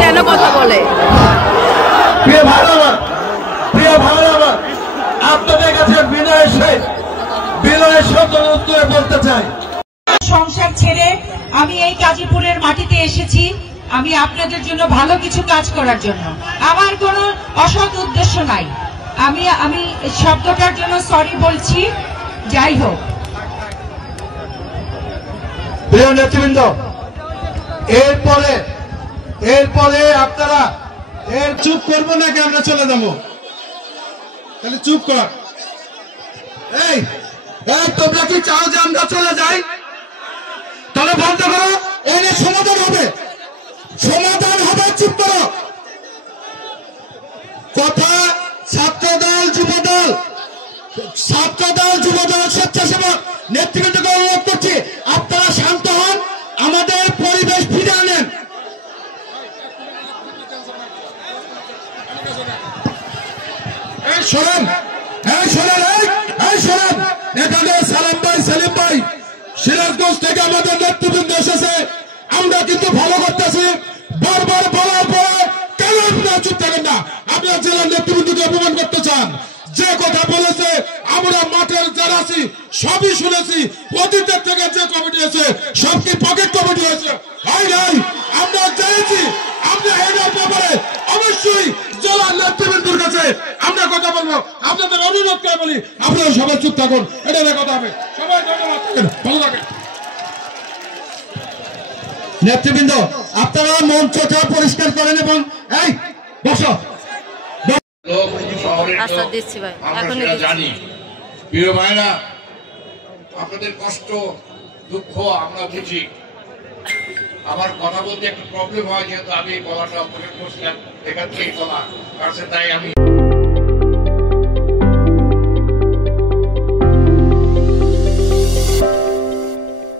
কেন কথা বলে? প্রিয় ভাই আমার, আপনাদের কাছে বিনয়ের শব্দ উত্তরে বলতে চাই, সংসার ছেড়ে আমি এই গাজীপুরের মাটিতে এসেছি আমি আপনাদের জন্য ভালো কিছু কাজ করার জন্য। আমার কোনো অসৎ উদ্দেশ্য নাই। আমি শব্দটার জন্য সরি বলছি। যাই হোক, প্রিয় নেতৃবৃন্দ, এরপরে আপনারা চুপ করবো নাকি আমরা চলে যাবো? তাহলে চুপ কর। এই তোমরা কি চাও যে আমরা চলে যাই? তাহলে বন্ধ করো। এই সমাধান হবে, চুপ করো। কথা ছাত্রদল যুবদল স্বেচ্ছাসেবক নেতৃবৃন্দকে অনুরোধ করছি, আপনারা শান্ত হন, আমাদের পরিবেশ ফিরে আনেন। শোনেন, এখানে সালাম ভাই, সেলিম ভাই সিরাজগঞ্জ থেকে আমাদের নেতৃবৃন্দ এসেছে। আমরা কিন্তু ভালো করতেছি, বারবার বলার পরে কেন আপনারা চুপ থাকেন না? আপনারা জেলার নেতৃবৃন্দকে অপমান করতে চান। যে কথা বলেছে আমরা মাঠের যারা আছি সবই শুনেছি। অতীতের থেকে যে কমিটি আছে সব কি পকেট কমিটি হয়েছে? হয় নাই। আমরা জেনেছি। আমরা এর ব্যাপারে অবশ্যই জেলার নেতৃবৃন্দের কাছে আমরা কথা বলবো। আপনাদের অনুরোধ করে বলি, আপনারা সবাই চুপ থাকুন, এটা কথা হবে। সবাই ধন্যবাদ, ভালো থাকেন। নেতৃবৃন্দ, আপনারা মঞ্চটা পরিষ্কার করেন এবং এই বসো। জানি প্রিয় ভাইরা, আপনাদের কষ্ট দুঃখ আমরা বুঝি। আমার কথা বলতে একটু প্রবলেম হয়, যেহেতু আমি গলাটা অপারেট করছিলাম, এখান থেকে গলা কাছে, তাই আমি